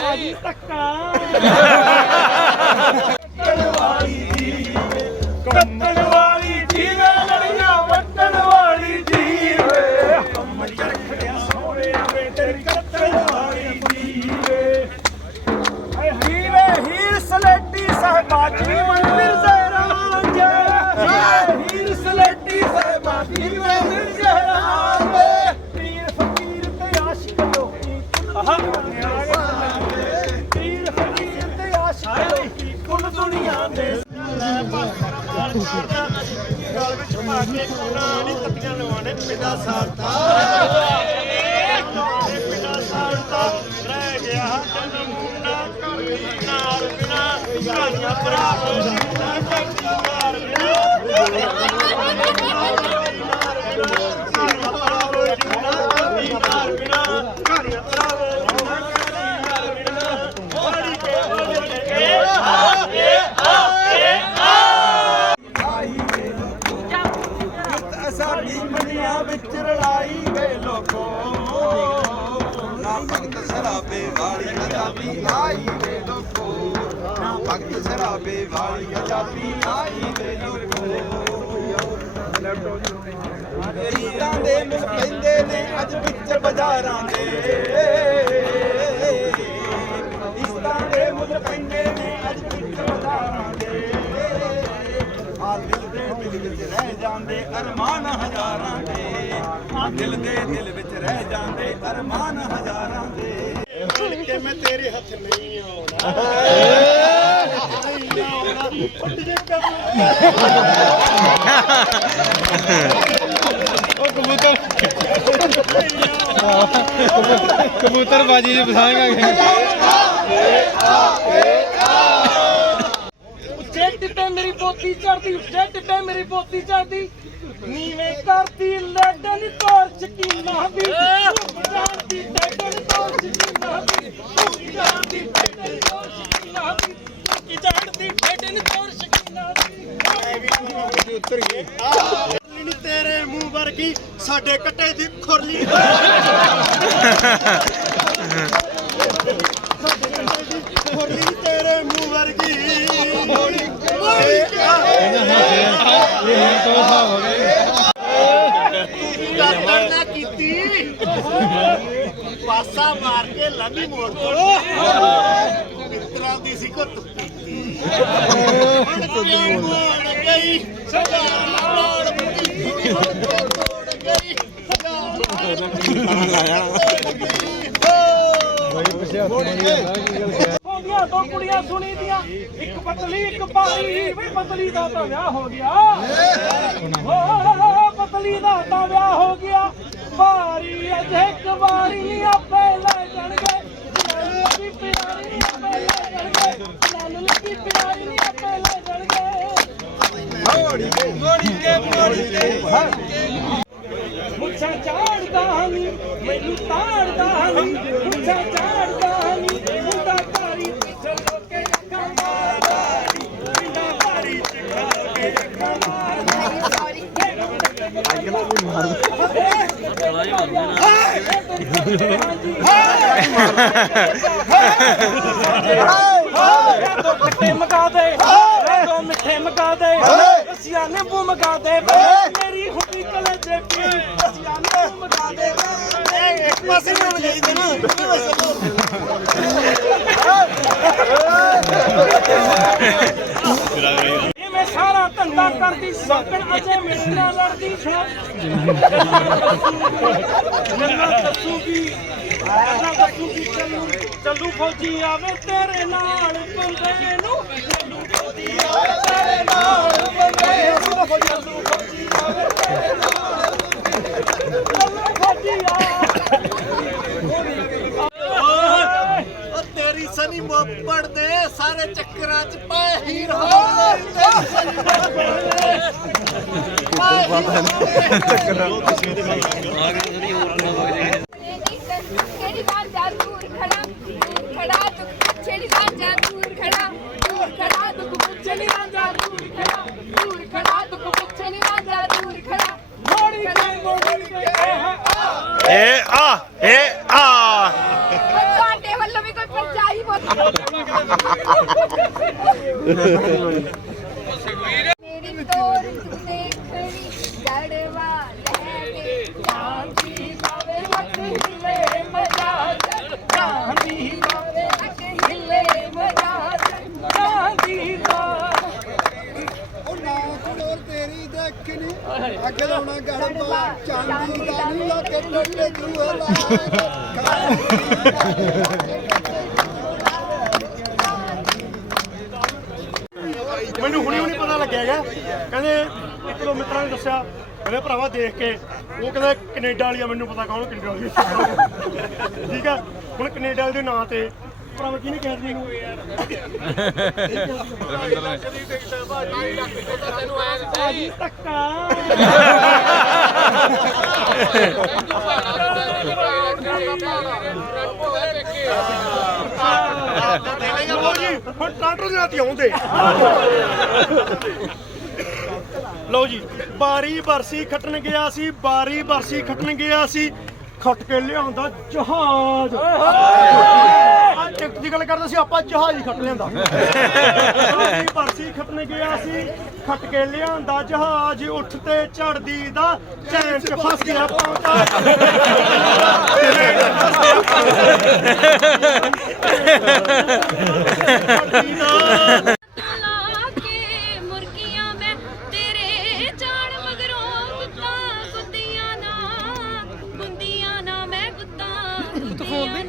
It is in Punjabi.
ਭਾਜੀ ਧੱਕਾ। ਕੱਟਣ ਵਾਲੀ ਜੀਵੇ, ਲੜੀਆਂ ਵੱਟਣ ਵਾਲੀ ਜੀਵੇ। ਕੰਮ ਚਰਖੜਿਆ ਸੋਹਣਿਆ ਵੇ ਤੇਰੀ ਕੱਟਣ ਵਾਲੀ ਜੀਵੇ। ਹਾਏ, ਹੀਰੇ, ਹੀਰ, ਸਲੇਟੀ ਸਾਹਿਬਾ ਗਲ ਵਿੱਚ ਪਾ ਕੇ ਕੋਨਾ ਨਹੀਂ ਤੱਤੀਆਂ ਲਵਾਣੇ ਪਿਤਾ ਸਾਰਤਾ ਵਾਲੀ ਆਈ ਵੇ ਲੋਕੋ। ਭਗਤ ਸਰਾਬੇ ਵਾਲੀ ਆਜ਼ਾਦੀ ਆਈ ਵੇ ਲੋਕੋ। ਰੀਤਾਂ ਦੇ ਮੁੱਲ ਪੈਂਦੇ ਨੇ ਅੱਜ ਵਿੱਚ ਬਾਜ਼ਾਰਾਂ ਦੇ। ਰੀਤਾਂ ਦੇ ਮੁੱਲ ਪੈਂਦੇ ਨੇ ਅੱਜ ਵਿੱਚ ਬਾਜ਼ਾਰਾਂ ਦੇ। ਆ ਦਿਲ ਦੇ ਦਿਲ ਵਿੱਚ ਰਹਿ ਜਾਂਦੇ ਅਰਮਾਨ ਹਜ਼ਾਰਾਂ ਦੇ। ਆ ਦਿਲ ਦੇ ਦਿਲ ਵਿੱਚ ਰਹਿ ਜਾਂਦੇ ਅਰਮਾਨ ਹਜ਼ਾਰਾਂ ਦੇ। ਕੇ ਮੈਂ ਤੇਰੇ ਹੱਥ ਨਹੀਂ ਆਉਣਾ। ਫਸਾਏਗਾ ਉੱਚੇ ਟਿੱਪੇ ਮੇਰੀ ਪੋਤੀ ਚੜਦੀ ਉੱਚੇ ਟਿੱਪੇ ਮੇਰੀ ਪੋਤੀ ਚੜਦੀ ਨੀਵੇਂ ਕਰਦੀ ਲੈਡਨ ਤੋਰ ਚਕੀਨਾ ਦੀ ਤੇਰੇ ਸਾਡੇ ਕੱਟੇ ਦੀ ਖੁਰਲੀ ਖੁਰਲੀ ਤੇਰੇ ਮੂੰਹ ਵਰਗੀ। ਮੋੜੀ ਮੋੜੀ ਦਾਤਰ ਕੀਤੀ। ਪਾਸਾ ਮਾਰ ਕੇ ਲੰਮੀ ਮੋੜ ਤੋਂ। ਮਿੱਤਰਾਂ ਦੀ ਸੀ ਕੁੱਤ ਤੁੱਤੀ ਹੁਣ ਕਿਉਂ ਮੋੜ ਗਈ ਸਦਾ ਮੋੜ ਬੁੱਢੀ ਹੁਣ ਕਿਉਂ ਤੋੜ ਗਈ ਸਦਾ ਹੋਗੀਆਂ, ਦੋ ਕੁੜੀਆਂ ਸੁਣੀ ਦੀਆਂ। ਇੱਕ ਪਤਲੀ, ਇੱਕ ਭਾਰੀ। ਵੇ ਪਤਲੀ ਦਾ ਤਾਂ ਵਿਆਹ ਹੋ ਗਿਆ। ਓ ਪਤਲੀ ਦਾ ਤਾਂ ਵਿਆਹ ਹੋ ਗਿਆ। ਭਾਰੀ ਅਜੇ ਕੁਵਾਰੀ ਨੀ ਆਪੇ ਲੈ ਜਾਣਗੇ। ਲਾਲ ਲੱਗੀ ਪਿਆਰੀ ਨੀ ਆਪੇ ਲੈ ਜਾਣਗੇ। ਲਾਲ ਲੱਗੀ ਪਿਆਰੀ ਨੀ ਆਪੇ ਲੈ ਜਾਣਗੇ। ਮੋੜੀ ਕੇ ਮੋੜੀ ਕੇ ਮੋੜੀ ਕੇ ਮੁੱਛਾਂ ਝਾੜਦਾ ਨੀ ਮੈਨੂੰ ਤਾੜਦਾ ਨੀ ਮੁੱਛਾਂ ਝਾੜਦਾ ਨੀ ਮੁੰਡਾ ਭਾਰੀ ਪਿੱਛੇ ਲੋਕੇ ਅੱਖਾਂ ਮਾਰਦਾ ਨੀ ਪਿੰਡਾ ਭਾਰੀ ਚ ਖਾ ਕੇ ਅੱਖਾਂ ਮਾਰਦਾ ਨੀ ਇਹ ਦੋ ਮਿੱਠੇ ਮਗਾ ਦੇ ਅਸੀਂ ਨਿੰਬੂ ਮਗਾ ਦੇ ਪਾਸੇ ਨੂੰ ਹੋਣਾ ਚਾਹੀਦਾ ਨਾ। ਇਹ ਮੈਂ ਸਾਰਾ ਧੰਦਾ ਕਰਦੀ ਸੌਕਣ ਅਜੇ ਮੇਰੇ ਲੜਦੀ ਛੋ ਮੈਨੂੰ ਦੱਸੂਗੀ ਮੈਨੂੰ ਦੱਸੂਗੀ, ਚੱਲੂ ਚੱਲੂ ਫੌਜੀ ਆਵੇ ਤੇਰੇ ਨਾਲ ਬੰਦੇ ਨੂੰ। ਚੱਲੂ ਫੌਜੀ ਆਵੇ ਤੇਰੇ ਨਾਲ ਬੰਦੇ ਨੂੰ ਚੱਲੂ ਫੌਜੀ ਆਵੇ ਤੇਰੇ ਨਾਲ ਚੱਲੂ ਫੌਜੀ ਆਵੇ ਉਹ ਤੇਰੀ ਸਨੀ ਮੋਪੜ ਦੇ ਸਾਰੇ ਚੱਕਰਾਂ ਚ ਪਏ ਹੀਰ ਹੋ ਤੇਰੀ ਸਨੀ ਮੋਪੜ ਦੇ ਪਏ ਹੀਰ ਹੋ ਕਿਹੜੀ ਬਾਤ ਜਾ ਦੂਰ ਖੜਾ ਦੂਰ ਖੜਾ ਤੂੰ ਪਿੱਛੇ ਬਾਤ ਜਾ ਦੂਰ ਖੜਾ ਦੂਰ ਖੜਾ ਤੂੰ ਪਿੱਛੇ ਨਹੀਂ ਰਾਂਝਾ ਦੂਰ ਖੜਾ ਦੂਰ ਖੜਾ ਤੂੰ ਪਿੱਛੇ ਨਹੀਂ ਰਾਂਝਾ ਦੂਰ ਖੜਾ ਮੋੜੀ ਕੇ ਮੋੜੀ ਕੇ ਇਹ ਆ ਏ ਆ ਏ ਆ ਤੁਹਾਡੇ ਵੱਲੋਂ ਵੀ ਕੋਈ ਪਰਚਾਈ ਮੇਰੀ ਤੋਰ ਦੇਖਣੀ ਜੜਵਾ ਲੈ ਕੇ ਚਾਂਦੀ ਪਾਵੇ ਹੱਥ ਹਿੱਲੇ ਮਜਾ ਚਾਂਦੀ ਪਾਵੇ ਹੱਥ ਹਿੱਲੇ ਮਜਾ ਚਾਂਦੀ ਦਾ ਉਹ ਨਾ ਕੋਲੋਂ ਤੇਰੀ ਦੇਖਣੀ ਅੱਗੇ ਲਾਉਣਾ ਗੜਬਾ ਚਾਂਦੀ ਦਾ ਨਹੀਂ ਲੱਗੇ ਟੁੱਟੇ ਜੂਹੇ ਮੈਨੂੰ ਦੋ ਮਿੱਤਰਾਂ ਨੇ ਦੱਸਿਆ ਕਹਿੰਦੇ ਭਰਾਵਾ ਦੇਖ ਕੇ ਉਹ ਕਹਿੰਦਾ ਕੈਨੇਡਾ ਵਾਲੀ ਆ ਮੈਨੂੰ ਪਤਾ ਕੌਣ ਕੈਨੇਡਾ ਵਾਲੀ ਆ। ਠੀਕ ਆ ਹੁਣ ਕੈਨੇਡਾ ਵਾਲੇ ਦੇ ਨਾਂ ਤੇ ਭਰਾਵਾ ਕਿਹਨੇ ਕਹਿ ਦਿੱਤੀ ਭਾਜੀ ਧੱਕਾ ਲਓ ਜੀ ਹੁਣ ਟਾਂਟੋ ਦੇ ਨਾਤੀ ਆਉਂਦੇ ਲਓ ਜੀ ਬਾਰੀ ਬਰਸੀ ਖੱਟਣ ਗਿਆ ਸੀ ਬਾਰੀ ਬਰਸੀ ਖੱਟਣ ਗਿਆ ਸੀ ਖੱਟ ਕੇ ਲਿਆਉਂਦਾ ਜਹਾਜ਼। ਆ ਟਿਕਟ ਦੀ ਗੱਲ ਕਰਦੇ ਸੀ ਆਪਾਂ ਜਹਾਜ਼ ਹੀ ਖੱਟ ਲਿਆਂਦਾ। ਬਾਰੀ ਬਰਸੀ ਖੱਟਣ ਗਿਆ ਸੀ ਖੱਟ ਕੇ ਲਿਆਂਦਾ ਜਹਾਜ਼ ਉੱਠ ਤੇ ਚੜਦੀ ਦਾ ਚੈਨ ਚ ਫਸ ਗਿਆ ਪਾਉਂਦਾ। 本当ね。